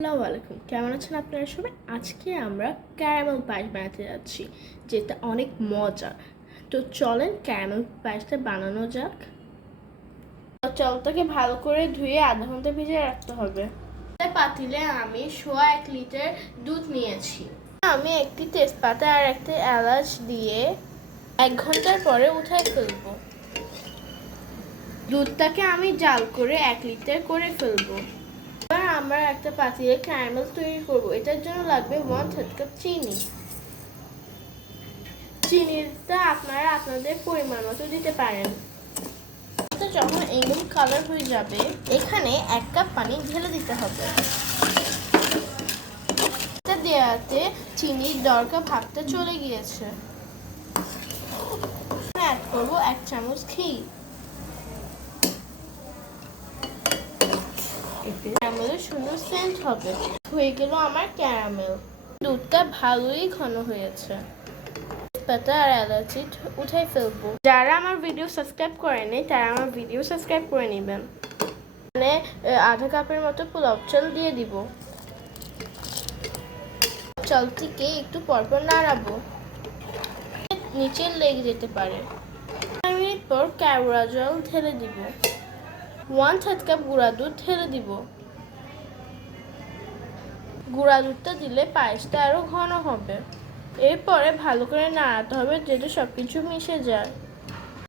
আসসালামু আলাইকুম, কেমন আছেন আপনারা সবাই? আজকে আমরা ক্যারামেল পায়েস বানাতে যাচ্ছি, যেটা অনেক মজার। তো চলেন ক্যারামেল পায়েসটা বানানো যাক। চালটাকে ভালো করে ধুয়ে আধা ঘন্টা ভিজিয়ে রাখতে হবে। পাতিলে আমি 1 লিটার দুধ নিয়েছি। আমি একটি তেজপাতা আর একটি এলাচ দিয়ে 1 ঘন্টার পরে উঠাই ফেলবো। দুধটাকে আমি জাল করে 1 লিটার করে ফেলবো। এবার আমরা একটা পাতিলে ক্যারামেল তৈরি করব। এটার জন্য লাগবে 1/3 কাপ চিনি। চিনিটা আপনারা আপনাদের পরিমাণ মতো দিতে পারেন। যখন এরকম কালার হয়ে যাবে, এখানে 1 কাপ পানি ঢেলে দিতে হবে। এটা দেওয়াতে চিনির দরকার ভাবটা চলে গিয়েছে। অ্যাড করব 1 চামচ ঘি। ক্যারামেলের সুন্দর সেন্ট হবে। হয়ে গেল আমার ক্যারামেল। দুধটা ভালোই ঘন হয়েছে। তেজপাতা আর এলাচি উঠাই ফেলবো। যারা আমার ভিডিও সাবস্ক্রাইব করেনি তারা আমার ভিডিও সাবস্ক্রাইব করে নেবেন। মানে আধা কাপের মতো পোলাও চাল দিয়ে দিব। চালটিকে একটু পরপর নাড়াবো, নিচে লেগে যেতে পারে। 5 মিনিট পর কেওড়া জল ঢেলে দিব। 1/3 কাপ গুঁড়া দুধ ঢেলে দিব। গুঁড়া দুধটা দিলে পায়েসটা আরো ঘন হবে। এরপরে ভালো করে নাড়াতে হবে যাতে সবকিছু মিশে যায়।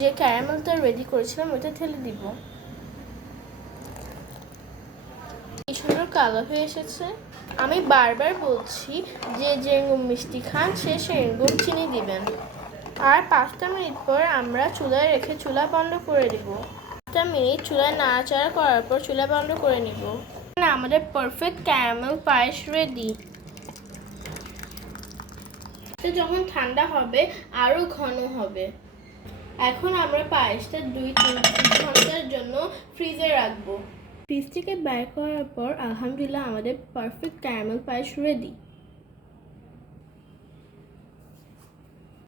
যে ক্যারামেলটা রেডি করেছিলাম ওটা ঢেলে দিব। কি সুন্দর কালার হয়ে এসেছে। আমি বারবার বলছি যে যেরকম মিষ্টি খান সে সেরকম চিনি দিবেন। আর 5টা মিনিট পর আমরা চুলায় রেখে চুলা বন্ধ করে দিব। 5টা মিনিট চুলায় নাড়াচাড়া করার পর চুলা বন্ধ করে নিব। আমাদের পারফেক্ট ক্যারামেল পায়েস রেডি। যখন ঠান্ডা হবে আরো ঘন হবে। এখন আমরা পায়েসটা 2-3 ঘন্টার জন্য ফ্রিজে রাখবো। ফ্রিজ থেকে বের করার পর আলহামদুলিল্লাহ আমাদের পারফেক্ট ক্যারামেল পায়েস রেডি।